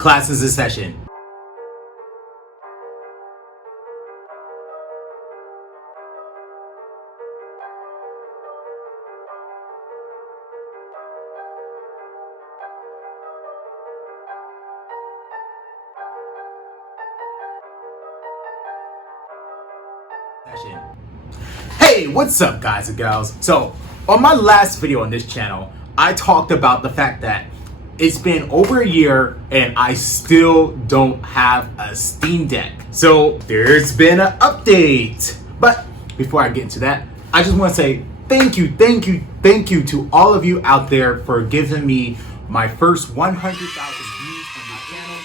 Class is in session. Hey, what's up guys and gals? So on my last video on this channel, I talked about the fact that it's been over a year and I still don't have a Steam Deck. So there's been an update. But before I get into that, I just want to say thank you to all of you out there for giving me my first 100,000 views on my channel.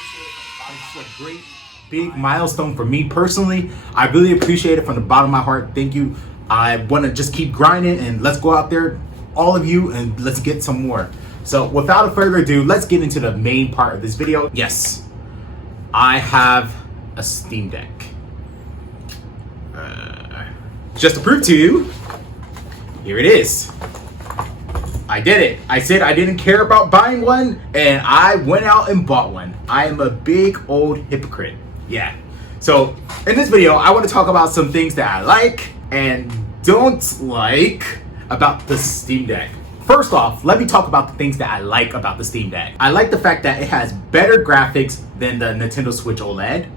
It's a great big milestone for me personally. I really appreciate it from the bottom of my heart. Thank you. I want to just keep grinding and let's go out there, all of you, and let's get some more. So without further ado, let's get into the main part of this video. Yes, I have a Steam Deck. Just to prove to you, here it is. I did it. I said I didn't care about buying one and I went out and bought one. I am a big old hypocrite. Yeah. So in this video, I want to talk about some things that I like and don't like about the Steam Deck. First off, let me talk about the things that I like about the Steam Deck. I like the fact that it has better graphics than the Nintendo Switch OLED.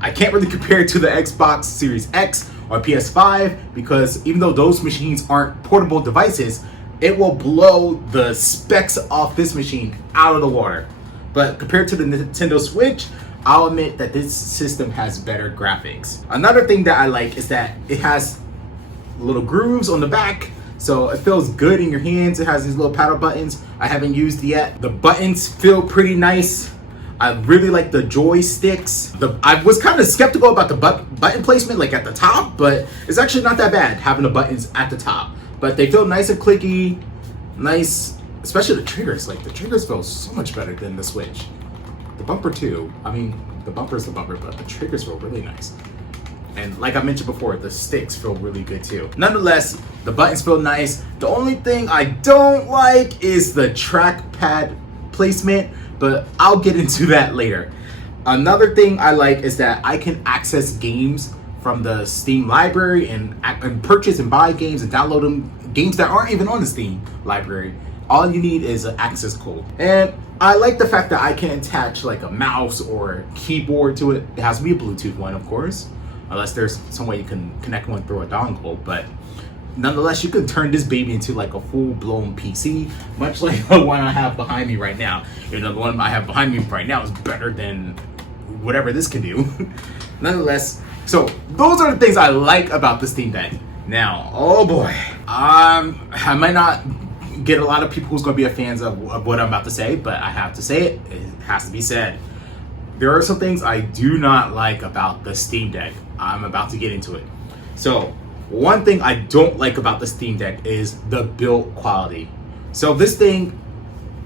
I can't really compare it to the Xbox Series X or PS5 because even though those machines aren't portable devices, it will blow the specs off this machine out of the water. But compared to the Nintendo Switch, I'll admit that this system has better graphics. Another thing that I like is that it has little grooves on the back, so it feels good in your hands. It has these little paddle buttons. I haven't used yet. The buttons feel pretty nice. I really like the joysticks. I was kind of skeptical about the button placement, like at the top, but it's actually not that bad having the buttons at the top. But they feel nice and clicky, nice, especially the triggers. Like the triggers feel so much better than the Switch. The bumper too. I mean, the bumper is the bumper, but the triggers feel really nice. And like I mentioned before, the sticks feel really good too. Nonetheless, the buttons feel nice. The only thing I don't like is the trackpad placement, but I'll get into that later. Another thing I like is that I can access games from the Steam library and purchase and buy games and download them, games that aren't even on the Steam library. All you need is an access code. And I like the fact that I can attach like a mouse or keyboard to it. It has to be a Bluetooth one, of course, unless there's some way you can connect one through a dongle. But nonetheless, you can turn this baby into like a full-blown PC, much like the one I have behind me right now. Even though the one I have behind me right now is better than whatever this can do. Nonetheless, so those are the things I like about the Steam Deck. Now, oh boy, I might not get a lot of people who's going to be a fans of what I'm about to say, but I have to say it. It has to be said. There are some things I do not like about the Steam Deck. I'm about to get into it. So one thing I don't like about the Steam Deck is the build quality. So this thing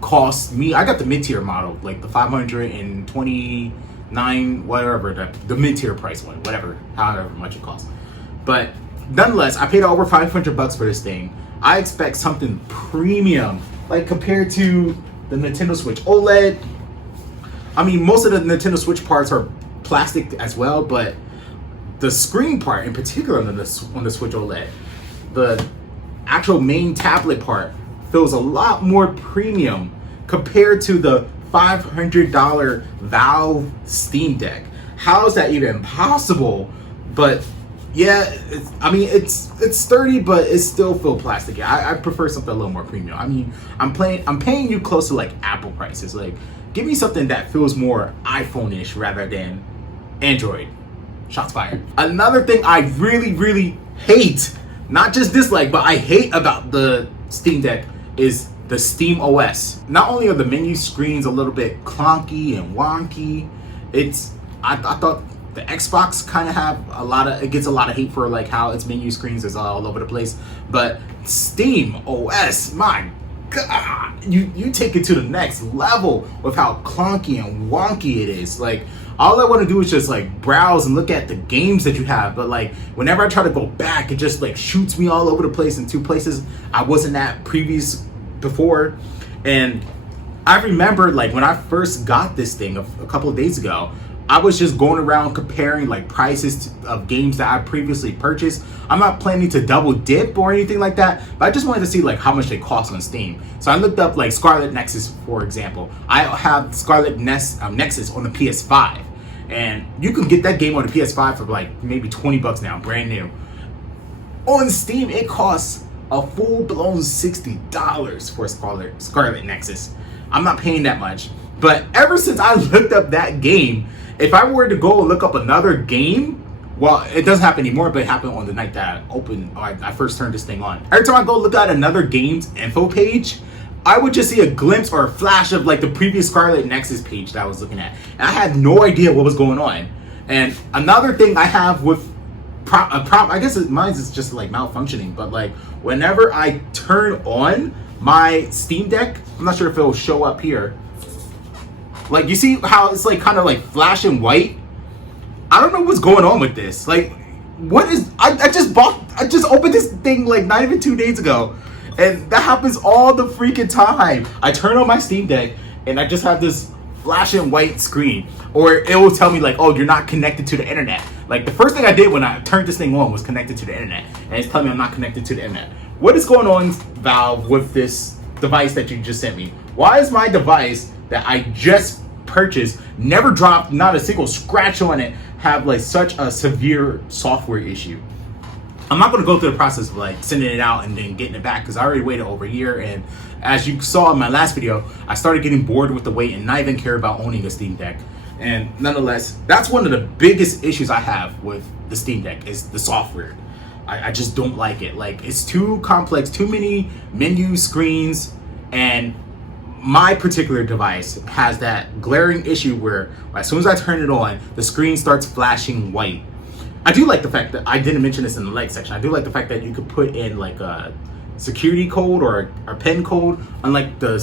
cost me, I got the mid-tier model, like the 529, whatever, the mid-tier price one, whatever, however much it costs. But nonetheless, I paid over 500 bucks for this thing. I expect something premium, like compared to the Nintendo Switch OLED. I mean, most of the Nintendo Switch parts are plastic as well, but the screen part in particular on the Switch OLED, the actual main tablet part feels a lot more premium compared to the $500 Valve Steam Deck. How is that even possible? But yeah, it's sturdy, but it still feels plasticky. I prefer something a little more premium. I mean, I'm paying you close to like Apple prices. Like, give me something that feels more iPhone-ish rather than Android. Shots fired. Another thing I really hate, not just dislike, but I hate about the Steam Deck is the Steam OS. Not only are the menu screens a little bit clunky and wonky, I thought the Xbox kind of it gets a lot of hate for like how its menu screens is all over the place, but Steam OS, my God, you take it to the next level with how clunky and wonky it is. Like, all I want to do is just like browse and look at the games that you have, but like whenever I try to go back, it just like shoots me all over the place in two places I wasn't at before. And I remember like when I first got this thing a couple of days ago, I was just going around comparing like prices of games that I previously purchased. I'm not planning to double dip or anything like that, but I just wanted to see like how much they cost on Steam. So I looked up like Scarlet Nexus, for example. I have Scarlet Nexus on the PS5, and you can get that game on the PS5 for like maybe $20 now, brand new. On Steam, it costs a full-blown $60 for Scarlet Nexus. I'm not paying that much. But ever since I looked up that game, if I were to go look up another game, well, it doesn't happen anymore, but it happened on the night that I first turned this thing on. Every time I go look at another game's info page, I would just see a glimpse or a flash of like the previous Scarlet Nexus page that I was looking at. And I had no idea what was going on. And another thing I have with I guess mine is just like malfunctioning, but like whenever I turn on my Steam Deck, I'm not sure if it'll show up here. Like, you see how it's like kind of like flashing white? I don't know what's going on with this. Like, what is, I just opened this thing like not even 2 days ago, and that happens all the freaking time. I turn on my Steam Deck and I just have this flashing white screen, or it will tell me like, oh, you're not connected to the internet. Like, the first thing I did when I turned this thing on was connected to the internet, and it's telling me I'm not connected to the internet. What is going on, Valve, with this device that you just sent me? Why is my device that I just purchased, never dropped, not a single scratch on it, have like such a severe software issue? I'm not going to go through the process of like sending it out and then getting it back, because I already waited over a year, and as you saw in my last video, I started getting bored with the wait and not even care about owning a Steam Deck. And nonetheless, that's one of the biggest issues I have with the Steam Deck, is the software. I just don't like it. Like, it's too complex, too many menu screens, and my particular device has that glaring issue where as soon as I turn it on, the screen starts flashing white. I do like the fact that, I didn't mention this in the like section, I do like the fact that you could put in like a security code or a pen code. Unlike the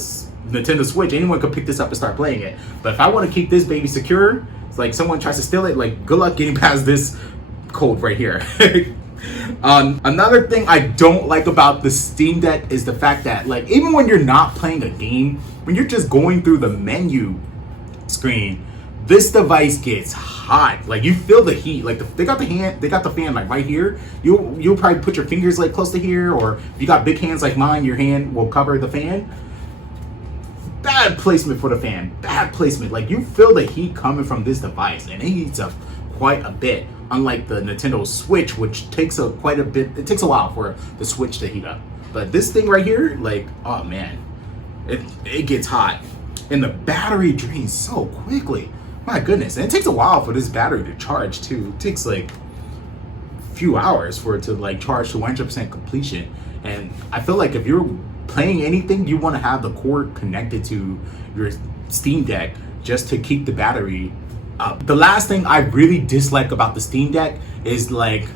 Nintendo Switch, anyone could pick this up and start playing it. But if I want to keep this baby secure, it's like someone tries to steal it, like good luck getting past this code right here. Another thing I don't like about the Steam Deck is the fact that, like, even when you're not playing a game, when you're just going through the menu screen, this device gets hot. Like, you feel the heat. Like, they got the fan like right here. You'll probably put your fingers like close to here, or if you got big hands like mine, your hand will cover the fan. Bad placement for the fan. Bad placement. Like, you feel the heat coming from this device, and it heats up quite a bit. Unlike the Nintendo Switch, which takes quite a bit. It takes a while for the Switch to heat up. But this thing right here, like, oh man, it gets hot, and the battery drains so quickly. My goodness, and it takes a while for this battery to charge too. It takes like a few hours for it to like charge to 100% completion. And I feel like if you're playing anything, you want to have the cord connected to your Steam Deck just to keep the battery up. The last thing I really dislike about the Steam Deck is like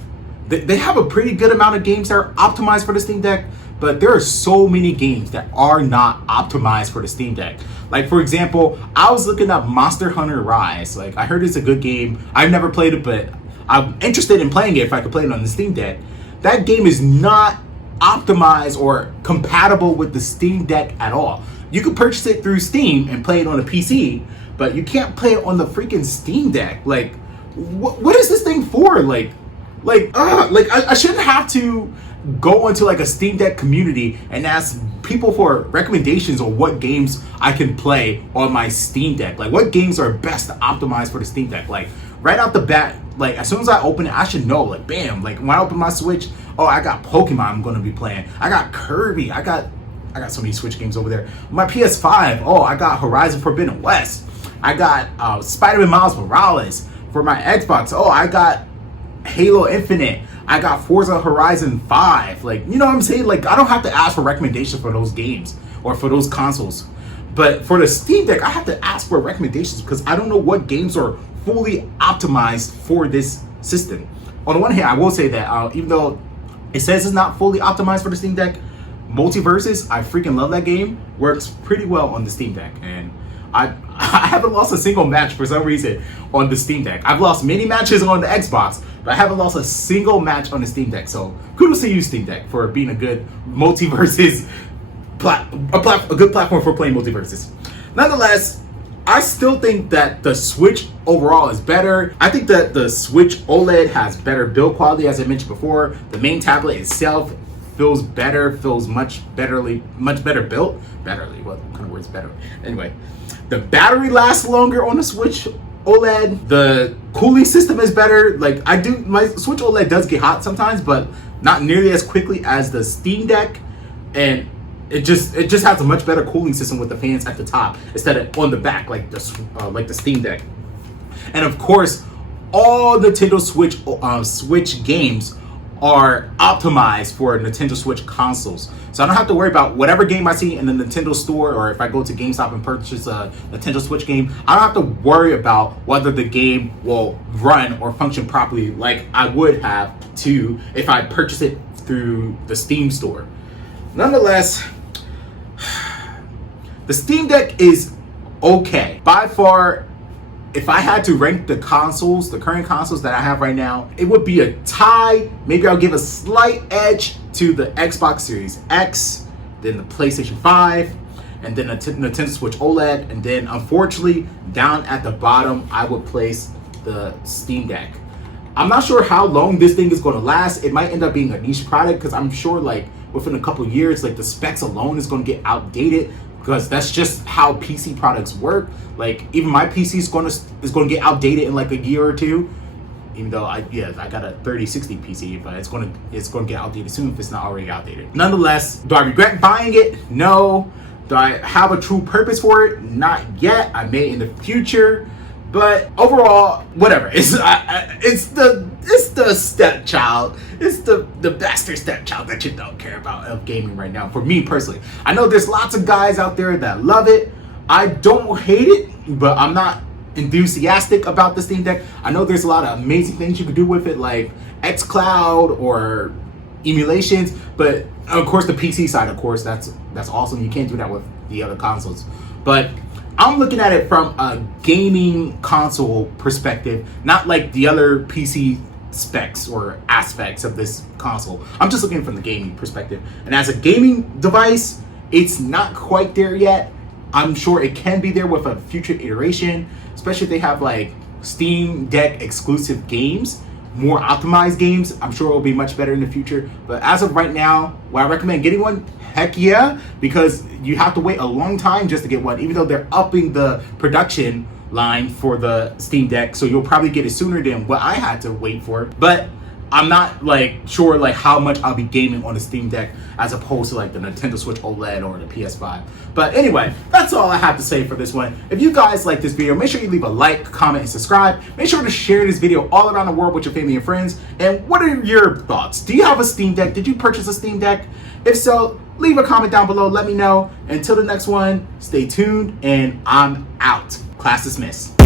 they have a pretty good amount of games that are optimized for the Steam Deck, but there are so many games that are not optimized for the Steam Deck. Like, for example, I was looking up Monster Hunter Rise. Like, I heard it's a good game. I've never played it, but I'm interested in playing it if I could play it on the Steam Deck. That game is not optimized or compatible with the Steam Deck at all. You could purchase it through Steam and play it on a PC, but you can't play it on the freaking Steam Deck. Like, what is this thing for? I shouldn't have to go into like a Steam Deck community and ask people for recommendations on what games I can play on my Steam Deck. Like, what games are best to optimize for the Steam Deck? Like, right out the bat, like, as soon as I open it, I should know, like, bam, like, when I open my Switch, oh, I got Pokemon I'm gonna be playing. I got Kirby. I got so many Switch games over there. My PS5, oh, I got Horizon Forbidden West. I got Spider-Man Miles Morales. For my Xbox, oh, I got Halo Infinite. I got Forza Horizon 5. Like, you know what I'm saying? Like, I don't have to ask for recommendations for those games or for those consoles. But for the Steam Deck, I have to ask for recommendations because I don't know what games are fully optimized for this system. On the one hand, I will say that even though it says it's not fully optimized for the Steam Deck, Multiverses, I freaking love that game. Works pretty well on the Steam Deck. And I haven't lost a single match for some reason on the Steam Deck. I've lost many matches on the Xbox, but I haven't lost a single match on the Steam Deck. So kudos to you, Steam Deck, for being a good multiverses, a good platform for playing multiverses. Nonetheless, I still think that the Switch overall is better. I think that the Switch OLED has better build quality, as I mentioned before. The main tablet itself feels better, feels much better built. Betterly, what kind of word is better? Anyway, the battery lasts longer on the Switch OLED. The cooling system is better. Like my Switch OLED does get hot sometimes, but not nearly as quickly as the Steam Deck, and it just has a much better cooling system with the fans at the top instead of on the back like the Steam Deck. And of course, all Nintendo Switch games are optimized for Nintendo Switch consoles. So I don't have to worry about whatever game I see in the Nintendo store, or if I go to GameStop and purchase a Nintendo Switch game, I don't have to worry about whether the game will run or function properly like I would have to if I purchase it through the Steam store. Nonetheless, the Steam Deck is okay. By far, if I had to rank the current consoles that I have right now, it would be a tie. Maybe I'll give a slight edge to the Xbox Series X, then the PlayStation 5, and then the Nintendo Switch OLED, and then unfortunately, down at the bottom, I would place the Steam Deck. I'm not sure how long this thing is going to last. It might end up being a niche product because I'm sure like within a couple of years, like the specs alone is going to get outdated, because that's just how PC products work. Like even my PC is going to get outdated in like a year or two. Even though I got a 3060 PC, but it's going to get outdated soon if it's not already outdated. Nonetheless, do I regret buying it? No. Do I have a true purpose for it? Not yet. I may in the future. But overall, whatever. It's the stepchild. It's the bastard stepchild that you don't care about of gaming right now. For me personally, I know there's lots of guys out there that love it. I don't hate it, but I'm not enthusiastic about the Steam Deck. I know there's a lot of amazing things you could do with it, like xCloud or emulations. But of course, the PC side, of course, that's awesome. You can't do that with the other consoles. But I'm looking at it from a gaming console perspective, not like the other PC specs or aspects of this console. I'm just looking from the gaming perspective. And as a gaming device, it's not quite there yet. I'm sure it can be there with a future iteration, especially if they have like Steam Deck exclusive games, more optimized games. I'm sure it will be much better in the future. But as of right now, would I recommend getting one? Heck yeah, because you have to wait a long time just to get one, even though they're upping the production line for the Steam Deck, so you'll probably get it sooner than what I had to wait for. But I'm not like sure like how much I'll be gaming on the Steam Deck as opposed to like the Nintendo Switch OLED or the PS5. But anyway, that's all I have to say for this one. If you guys like this video, make sure you leave a like, comment, and subscribe. Make sure to share this video all around the world with your family and friends. And what are your thoughts? Do you have a Steam Deck? Did you purchase a Steam Deck? If so, leave a comment down below. Let me know. Until the next one, stay tuned, and I'm out. Class dismissed.